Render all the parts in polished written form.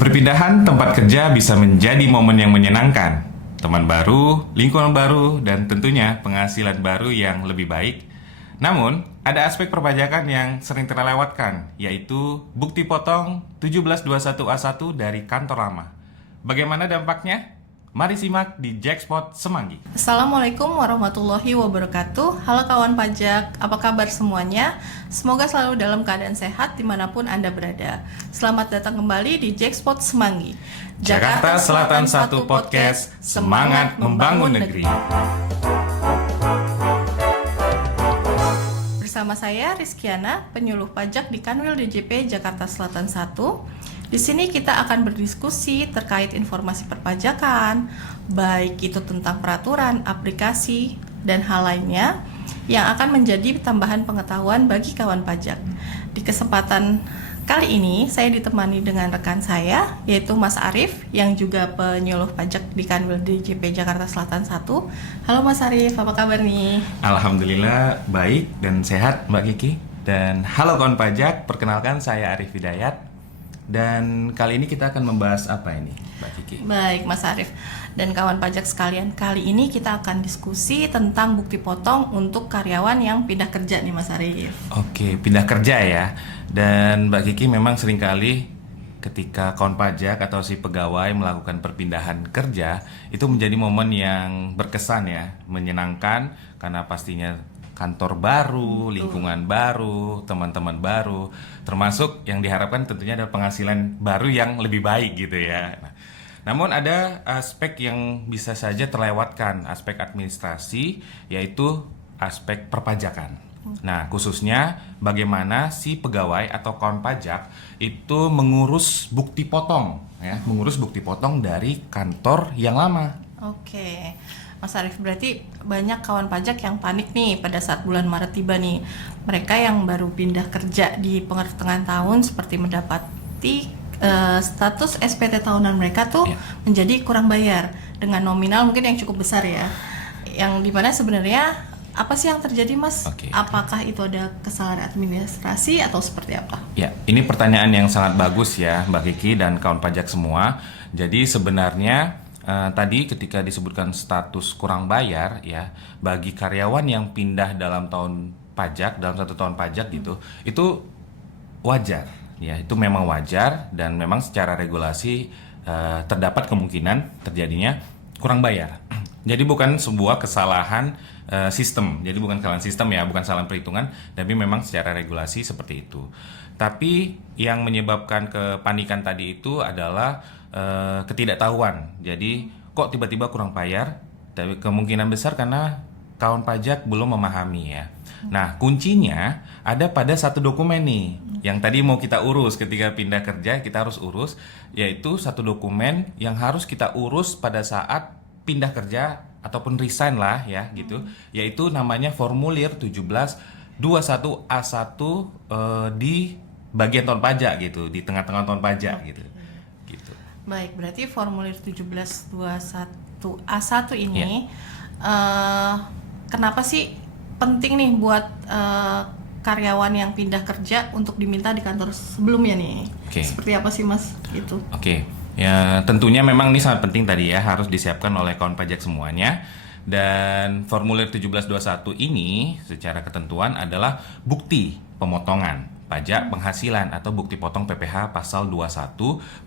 Perpindahan tempat kerja bisa menjadi momen yang menyenangkan, teman baru, lingkungan baru, dan tentunya penghasilan baru yang lebih baik. Namun, ada aspek perpajakan yang sering terlewatkan, yaitu bukti potong 1721A1 dari kantor lama. Bagaimana dampaknya? Mari simak di Jackpot Semanggi. Assalamualaikum warahmatullahi wabarakatuh. Halo kawan pajak, apa kabar semuanya? Semoga selalu dalam keadaan sehat dimanapun Anda berada. Selamat datang kembali di Jackpot Semanggi, Jakarta Selatan 1 Podcast, semangat membangun negeri. Bersama saya Rizkyana, penyuluh pajak di Kanwil DJP Jakarta Selatan 1. Di sini kita akan berdiskusi terkait informasi perpajakan, baik itu tentang peraturan, aplikasi, dan hal lainnya yang akan menjadi tambahan pengetahuan bagi kawan pajak. Di kesempatan kali ini saya ditemani dengan rekan saya, yaitu Mas Arief, yang juga penyuluh pajak di Kanwil DJP Jakarta Selatan 1. Halo Mas Arief, apa kabar nih? Alhamdulillah baik dan sehat Mbak Kiki. Dan halo kawan pajak, perkenalkan saya Arief Hidayat. Dan kali ini kita akan membahas apa ini, Mbak Kiki? Baik, Mas Arief dan kawan pajak sekalian, kali ini kita akan diskusi tentang bukti potong untuk karyawan yang pindah kerja nih, Mas Arief. Oke, pindah kerja ya. Dan Mbak Kiki memang seringkali ketika kawan pajak atau si pegawai melakukan perpindahan kerja, itu menjadi momen yang berkesan ya, menyenangkan karena pastinya kantor baru, lingkungan baru, teman-teman baru, termasuk yang diharapkan tentunya adalah penghasilan baru yang lebih baik gitu ya. Namun ada aspek yang bisa saja terlewatkan, aspek administrasi, yaitu aspek perpajakan. Nah, khususnya bagaimana si pegawai atau kawan pajak itu mengurus bukti potong, ya, mengurus bukti potong dari kantor yang lama. Oke, Mas Arief, berarti banyak kawan pajak yang panik nih pada saat bulan Maret tiba nih. Mereka yang baru pindah kerja di pertengahan tahun seperti mendapati status SPT tahunan mereka tuh menjadi kurang bayar dengan nominal mungkin yang cukup besar ya. Yang dimana sebenarnya apa sih yang terjadi, Mas? Apakah itu ada kesalahan administrasi atau seperti apa? Ya, ini pertanyaan yang sangat bagus ya Mbak Kiki dan kawan pajak semua. Jadi sebenarnya tadi ketika disebutkan status kurang bayar ya, bagi karyawan yang pindah dalam tahun pajak, dalam 1 tahun pajak gitu, itu wajar ya, itu memang wajar dan memang secara regulasi terdapat kemungkinan terjadinya kurang bayar. Jadi bukan sebuah kesalahan sistem, jadi bukan kesalahan sistem ya, bukan kesalahan perhitungan, tapi memang secara regulasi seperti itu. Tapi yang menyebabkan kepanikan tadi itu adalah ketidaktahuan. Jadi kok tiba-tiba kurang bayar? Tapi kemungkinan besar karena kawan pajak belum memahami ya. Nah, kuncinya ada pada satu dokumen nih yang tadi mau kita urus ketika pindah kerja, kita harus urus, yaitu satu dokumen yang harus kita urus pada saat pindah kerja ataupun resign lah ya gitu, yaitu namanya formulir 1721A1 di bagian tahun pajak gitu, di tengah-tengah tahun pajak gitu. Baik, berarti formulir 1721A1 ini kenapa sih penting nih buat karyawan yang pindah kerja untuk diminta di kantor sebelumnya nih? Seperti apa sih, Mas? Gitu. Ya tentunya memang ini sangat penting tadi ya, harus disiapkan oleh kawan pajak semuanya. Dan formulir 1721 ini secara ketentuan adalah bukti pemotongan pajak penghasilan atau bukti potong PPh pasal 21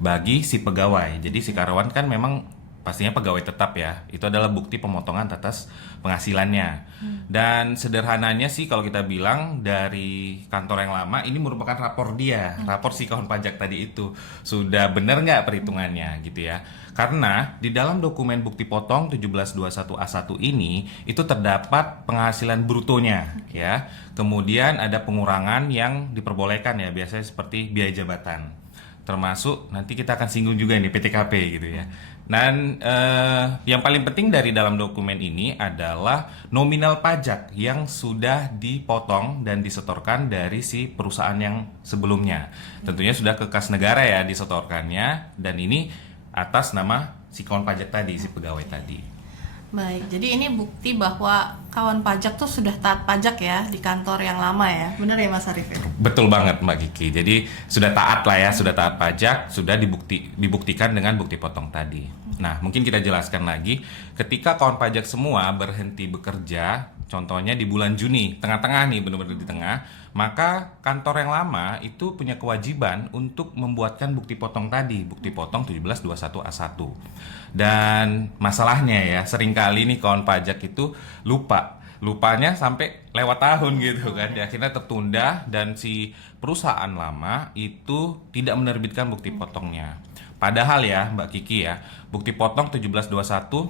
bagi si pegawai. Jadi si karyawan kan memang pastinya pegawai tetap ya. Itu adalah bukti pemotongan atas penghasilannya. Dan sederhananya sih kalau kita bilang dari kantor yang lama ini merupakan rapor dia, rapor si kawan pajak tadi itu. Sudah benar nggak perhitungannya gitu ya. Karena di dalam dokumen bukti potong 1721A1 ini itu terdapat penghasilan brutonya ya. Kemudian ada pengurangan yang diperbolehkan ya, biasanya seperti biaya jabatan. Termasuk nanti kita akan singgung juga ini PTKP gitu ya. Dan yang paling penting dari dalam dokumen ini adalah nominal pajak yang sudah dipotong dan disetorkan dari si perusahaan yang sebelumnya. Tentunya sudah ke kas negara ya disetorkannya, dan ini atas nama si kawan pajak tadi, si pegawai tadi. Baik, jadi ini bukti bahwa kawan pajak tuh sudah taat pajak ya di kantor yang lama ya. Benar ya Mas Arif ya? Betul banget Mbak Kiki. Jadi sudah taat lah ya, sudah taat pajak, sudah dibuktikan dengan bukti potong tadi. Nah, mungkin kita jelaskan lagi, ketika kawan pajak semua berhenti bekerja, contohnya di bulan Juni, tengah-tengah nih, benar-benar di tengah, maka kantor yang lama itu punya kewajiban untuk membuatkan bukti potong tadi, bukti potong 1721A1. Dan masalahnya ya, seringkali nih kawan pajak itu lupanya sampai lewat tahun gitu kan, akhirnya tertunda dan si perusahaan lama itu tidak menerbitkan bukti potongnya. Padahal ya Mbak Kiki ya, bukti potong 1721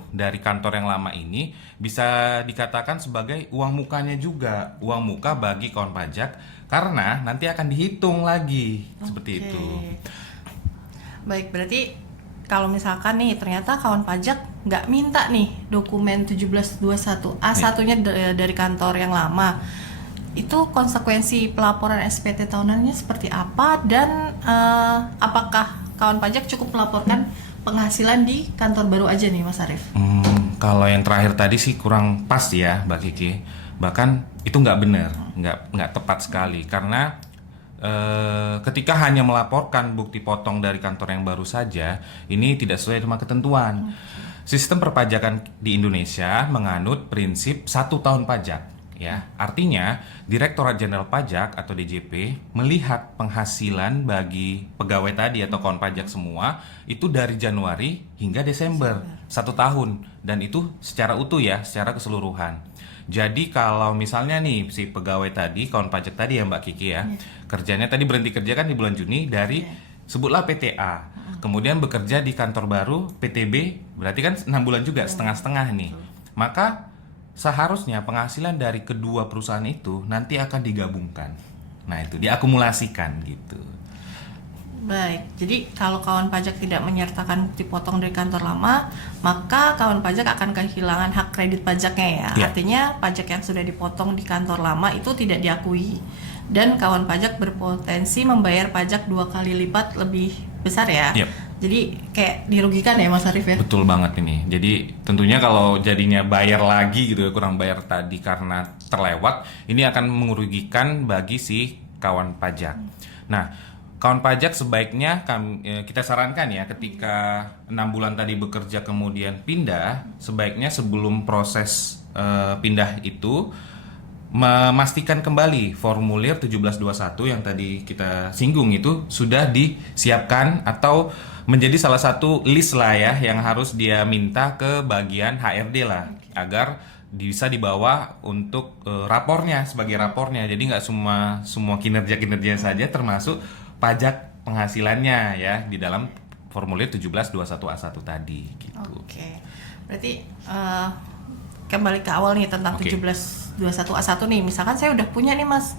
dari kantor yang lama ini bisa dikatakan sebagai uang mukanya juga, uang muka bagi kawan pajak karena nanti akan dihitung lagi seperti itu. Baik, berarti kalau misalkan nih ternyata kawan pajak nggak minta nih dokumen 1721 A1-nya dari kantor yang lama, itu konsekuensi pelaporan SPT tahunannya seperti apa dan apakah kawan pajak cukup melaporkan penghasilan di kantor baru aja nih Mas Arif? Kalau yang terakhir tadi sih kurang pas ya Mbak Kiki, bahkan itu nggak benar, nggak tepat sekali karena ketika hanya melaporkan bukti potong dari kantor yang baru saja, ini tidak sesuai dengan ketentuan. Sistem perpajakan di Indonesia menganut prinsip 1 tahun pajak. Ya, artinya Direktorat Jenderal Pajak atau DJP melihat penghasilan bagi pegawai tadi atau kawan pajak semua itu dari Januari hingga Desember 1 tahun, dan itu secara utuh ya, secara keseluruhan. Jadi kalau misalnya nih si pegawai tadi, kawan pajak tadi ya Mbak Kiki ya, kerjanya tadi berhenti kerja kan di bulan Juni dari sebutlah PTA, kemudian bekerja di kantor baru PTB, berarti kan 6 bulan juga, setengah-setengah nih. Maka seharusnya penghasilan dari kedua perusahaan itu nanti akan digabungkan. Nah itu diakumulasikan gitu. Baik, jadi kalau kawan pajak tidak menyertakan bukti potong dari kantor lama, maka kawan pajak akan kehilangan hak kredit pajaknya ya. Artinya pajak yang sudah dipotong di kantor lama itu tidak diakui, dan kawan pajak berpotensi membayar pajak 2 kali lipat lebih besar ya. Jadi kayak dirugikan ya Mas Arif ya? Betul banget ini. Jadi tentunya kalau jadinya bayar lagi gitu ya, kurang bayar tadi karena terlewat, ini akan merugikan bagi si kawan pajak. Nah, kawan pajak sebaiknya kita sarankan ya, ketika 6 bulan tadi bekerja kemudian pindah, sebaiknya sebelum proses pindah itu memastikan kembali formulir 1721 yang tadi kita singgung itu sudah disiapkan atau menjadi salah satu list lah ya yang harus dia minta ke bagian HRD lah, agar bisa dibawa untuk rapornya, sebagai rapornya. Jadi nggak semua kinerja saja, termasuk pajak penghasilannya ya di dalam formulir 1721A1 tadi gitu. Oke. Berarti kembali ke awal nih tentang 1721A1 nih. Misalkan saya udah punya nih Mas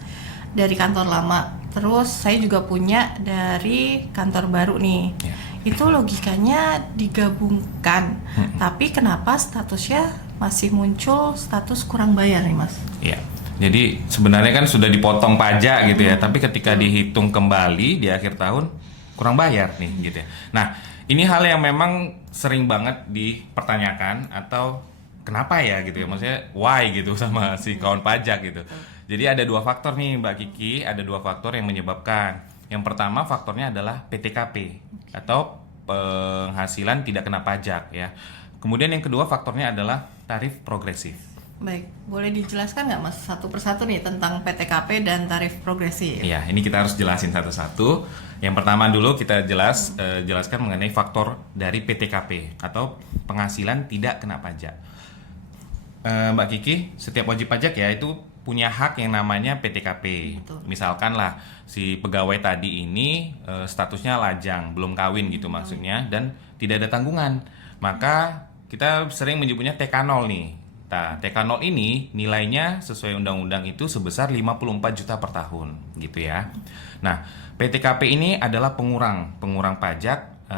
dari kantor lama, terus saya juga punya dari kantor baru nih. Itu logikanya digabungkan. Tapi kenapa statusnya masih muncul status kurang bayar nih Mas? Iya. Jadi sebenarnya kan sudah dipotong pajak gitu ya, tapi ketika dihitung kembali di akhir tahun kurang bayar nih gitu ya. Nah, ini hal yang memang sering banget dipertanyakan atau kenapa ya gitu ya, maksudnya why gitu sama si kawan pajak gitu. Jadi ada 2 faktor nih Mbak Kiki, ada 2 faktor yang menyebabkan. Yang pertama faktornya adalah PTKP atau penghasilan tidak kena pajak ya. Kemudian yang kedua faktornya adalah tarif progresif. Baik, boleh dijelaskan nggak Mas satu persatu nih tentang PTKP dan tarif progresif? Iya, ini kita harus jelasin satu-satu. Yang pertama dulu kita jelaskan mengenai faktor dari PTKP atau penghasilan tidak kena pajak. Mbak Kiki, setiap wajib pajak ya itu punya hak yang namanya PTKP. Betul. Misalkan lah si pegawai tadi ini statusnya lajang, belum kawin gitu maksudnya, dan tidak ada tanggungan. Maka kita sering menyebutnya TK0 nih. Nah, TK0 ini nilainya sesuai undang-undang itu sebesar 54 juta per tahun gitu ya. Nah, PTKP ini adalah pengurang pajak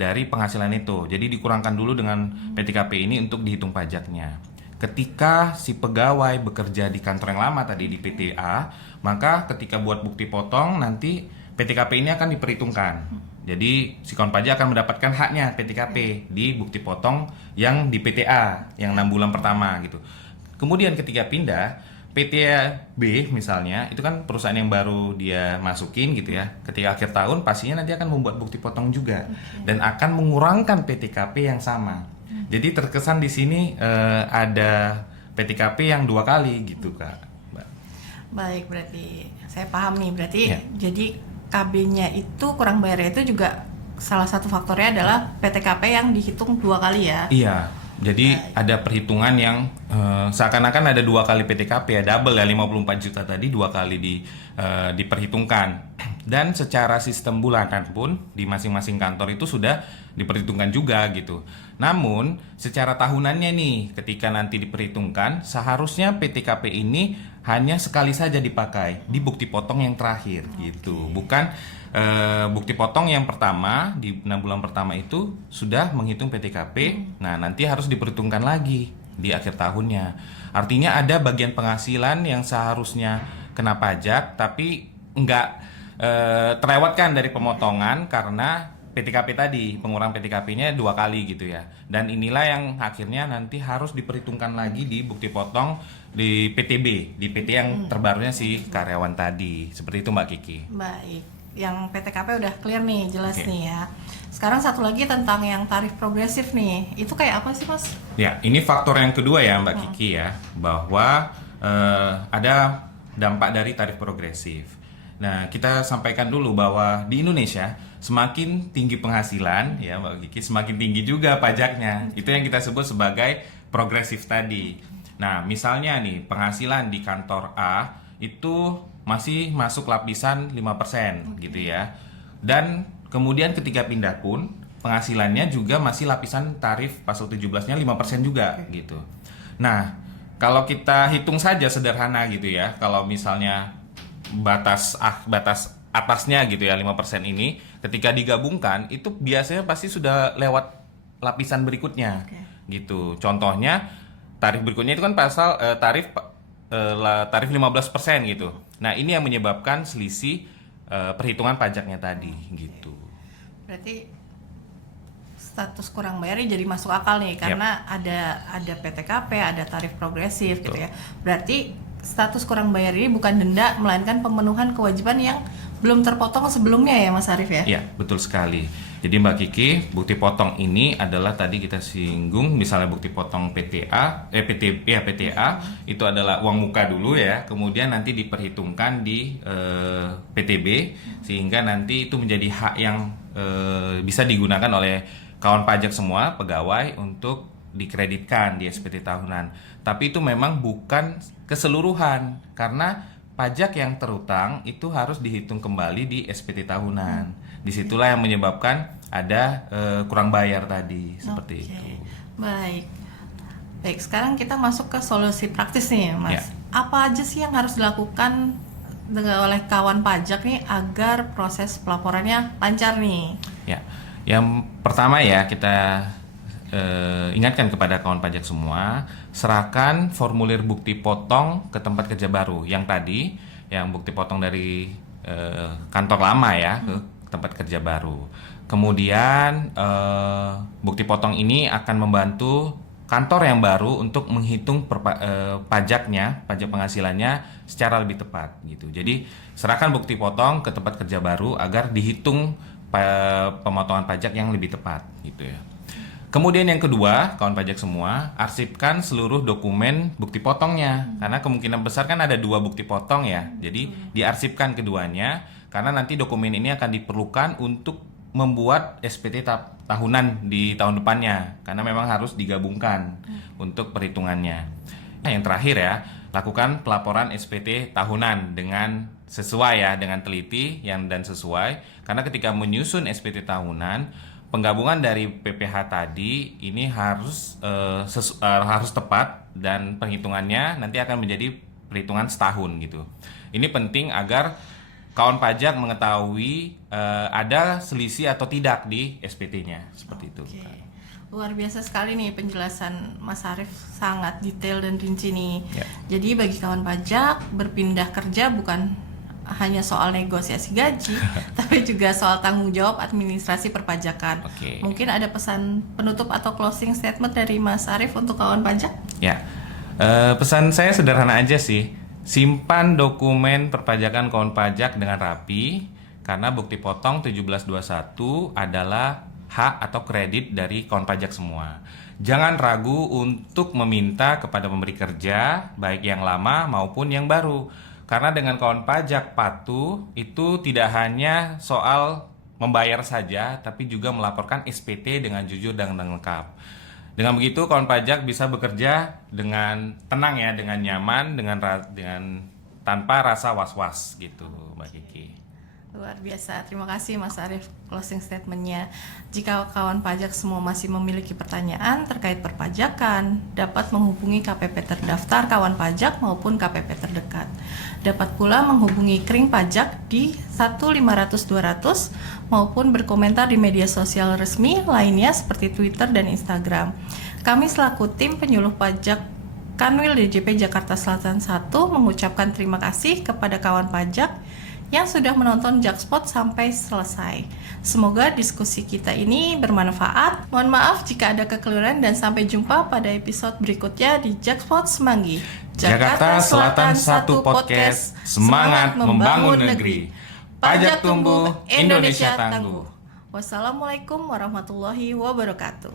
dari penghasilan itu. Jadi dikurangkan dulu dengan PTKP ini untuk dihitung pajaknya. Ketika si pegawai bekerja di kantor yang lama tadi di PTA, maka ketika buat bukti potong nanti PTKP ini akan diperhitungkan. Jadi si kawan pajak akan mendapatkan haknya PTKP di bukti potong yang di PTA yang 6 bulan pertama gitu. Kemudian ketika pindah PTA B misalnya, itu kan perusahaan yang baru dia masukin gitu ya. Ketika akhir tahun pastinya nanti akan membuat bukti potong juga dan akan mengurangkan PTKP yang sama. Jadi terkesan di sini ada PTKP yang 2 kali gitu, Kak. Baik, berarti saya paham nih. Berarti Ya. jadi KB-nya itu kurang bayarnya itu juga salah satu faktornya adalah PTKP yang dihitung 2 kali ya. Iya. Jadi ada perhitungan yang seakan-akan ada 2 kali PTKP ya, double ya, 54 juta tadi 2 kali diperhitungkan. Dan secara sistem bulanan pun di masing-masing kantor itu sudah diperhitungkan juga gitu. Namun secara tahunannya nih, ketika nanti diperhitungkan, seharusnya PTKP ini hanya sekali saja dipakai di bukti potong yang terakhir gitu. Bukan bukti potong yang pertama di 6 bulan pertama itu sudah menghitung PTKP. Nah, nanti harus diperhitungkan lagi di akhir tahunnya. Artinya ada bagian penghasilan yang seharusnya kena pajak tapi nggak terlewatkan dari pemotongan karena PTKP tadi, pengurangan PTKP-nya 2 kali gitu ya. Dan inilah yang akhirnya nanti harus diperhitungkan lagi di bukti potong di PTB, di PT yang terbarunya si karyawan tadi. Seperti itu Mbak Kiki. Baik, yang PTKP udah clear nih, jelas Oke. nih ya. Sekarang satu lagi tentang yang tarif progresif nih. Itu kayak apa sih, Mas? Ya, ini faktor yang kedua ya Mbak Kiki ya, bahwa ada dampak dari tarif progresif. Nah, kita sampaikan dulu bahwa di Indonesia semakin tinggi penghasilan ya Mbak Kiki, semakin tinggi juga pajaknya. Itu yang kita sebut sebagai progresif tadi. Nah, misalnya nih penghasilan di kantor A itu masih masuk lapisan 5% gitu ya. Dan kemudian ketika pindah pun penghasilannya juga masih lapisan tarif pasal 17-nya 5% juga gitu. Nah, kalau kita hitung saja sederhana gitu ya, kalau misalnya batas atasnya gitu ya 5% ini ketika digabungkan itu biasanya pasti sudah lewat lapisan berikutnya. Gitu. Contohnya tarif berikutnya itu kan pasal tarif 15% gitu. Nah, ini yang menyebabkan selisih perhitungan pajaknya tadi gitu. Berarti status kurang bayarnya jadi masuk akal nih karena ada PTKP, ada tarif progresif gitu ya. Berarti status kurang bayar ini bukan denda melainkan pemenuhan kewajiban yang belum terpotong sebelumnya ya Mas Arief ya? Iya, betul sekali. Jadi Mbak Kiki, bukti potong ini adalah tadi kita singgung misalnya bukti potong PTA itu adalah uang muka dulu ya, kemudian nanti diperhitungkan di PTB sehingga nanti itu menjadi hak yang bisa digunakan oleh kawan pajak semua pegawai untuk dikreditkan di SPT tahunan. Tapi itu memang bukan keseluruhan karena pajak yang terutang itu harus dihitung kembali di SPT tahunan. Disitulah yang menyebabkan ada kurang bayar tadi seperti itu. Baik. Baik, sekarang kita masuk ke solusi praktis nih Mas. Ya. Apa aja sih yang harus dilakukan oleh kawan pajak nih agar proses pelaporannya lancar nih? Ya, yang pertama ya kita ingatkan kepada kawan pajak semua, serahkan formulir bukti potong ke tempat kerja baru. Yang tadi, yang bukti potong dari kantor lama ya ke tempat kerja baru. Kemudian bukti potong ini akan membantu kantor yang baru untuk menghitung pajaknya, pajak penghasilannya secara lebih tepat gitu. Jadi serahkan bukti potong ke tempat kerja baru agar dihitung pemotongan pajak yang lebih tepat gitu ya. Kemudian yang kedua, kawan pajak semua, arsipkan seluruh dokumen bukti potongnya. Karena kemungkinan besar kan ada 2 bukti potong ya. Jadi diarsipkan keduanya karena nanti dokumen ini akan diperlukan untuk membuat SPT tahunan di tahun depannya. Karena memang harus digabungkan untuk perhitungannya. Nah, yang terakhir ya, lakukan pelaporan SPT tahunan dengan sesuai ya, dengan teliti dan sesuai. Karena ketika menyusun SPT tahunan, penggabungan dari PPh tadi ini harus tepat dan perhitungannya nanti akan menjadi perhitungan setahun gitu. Ini penting agar kawan pajak mengetahui ada selisih atau tidak di SPT-nya seperti itu. Luar biasa sekali nih penjelasan Mas Arief, sangat detail dan rinci nih. Ya. Jadi bagi kawan pajak berpindah kerja bukan hanya soal negosiasi gaji, tapi juga soal tanggung jawab administrasi perpajakan. Oke. Mungkin ada pesan penutup atau closing statement dari Mas Arief untuk kawan pajak? Ya, pesan saya sederhana aja sih. Simpan dokumen perpajakan kawan pajak dengan rapi, karena bukti potong 1721 adalah hak atau kredit dari kawan pajak semua. Jangan ragu untuk meminta kepada pemberi kerja, baik yang lama maupun yang baru. Karena dengan kawan pajak patuh, itu tidak hanya soal membayar saja, tapi juga melaporkan SPT dengan jujur dan lengkap. Dengan begitu, kawan pajak bisa bekerja dengan tenang ya, dengan nyaman, dengan tanpa rasa was-was gitu, Mbak Kiki. Luar biasa, terima kasih Mas Arief closing statementnya. Jika kawan pajak semua masih memiliki pertanyaan terkait perpajakan, dapat menghubungi KPP terdaftar kawan pajak maupun KPP terdekat. Dapat pula menghubungi Kring Pajak di 1-500-200 maupun berkomentar di media sosial resmi lainnya seperti Twitter dan Instagram. Kami selaku tim penyuluh pajak Kanwil DJP Jakarta Selatan 1 mengucapkan terima kasih kepada kawan pajak yang sudah menonton Jakspot sampai selesai. Semoga diskusi kita ini bermanfaat. Mohon maaf jika ada kekeliruan dan sampai jumpa pada episode berikutnya di Jakspot Semanggi. Jakarta Selatan 1 Podcast, semangat membangun negeri. Pajak tumbuh, Indonesia tangguh. Wassalamualaikum warahmatullahi wabarakatuh.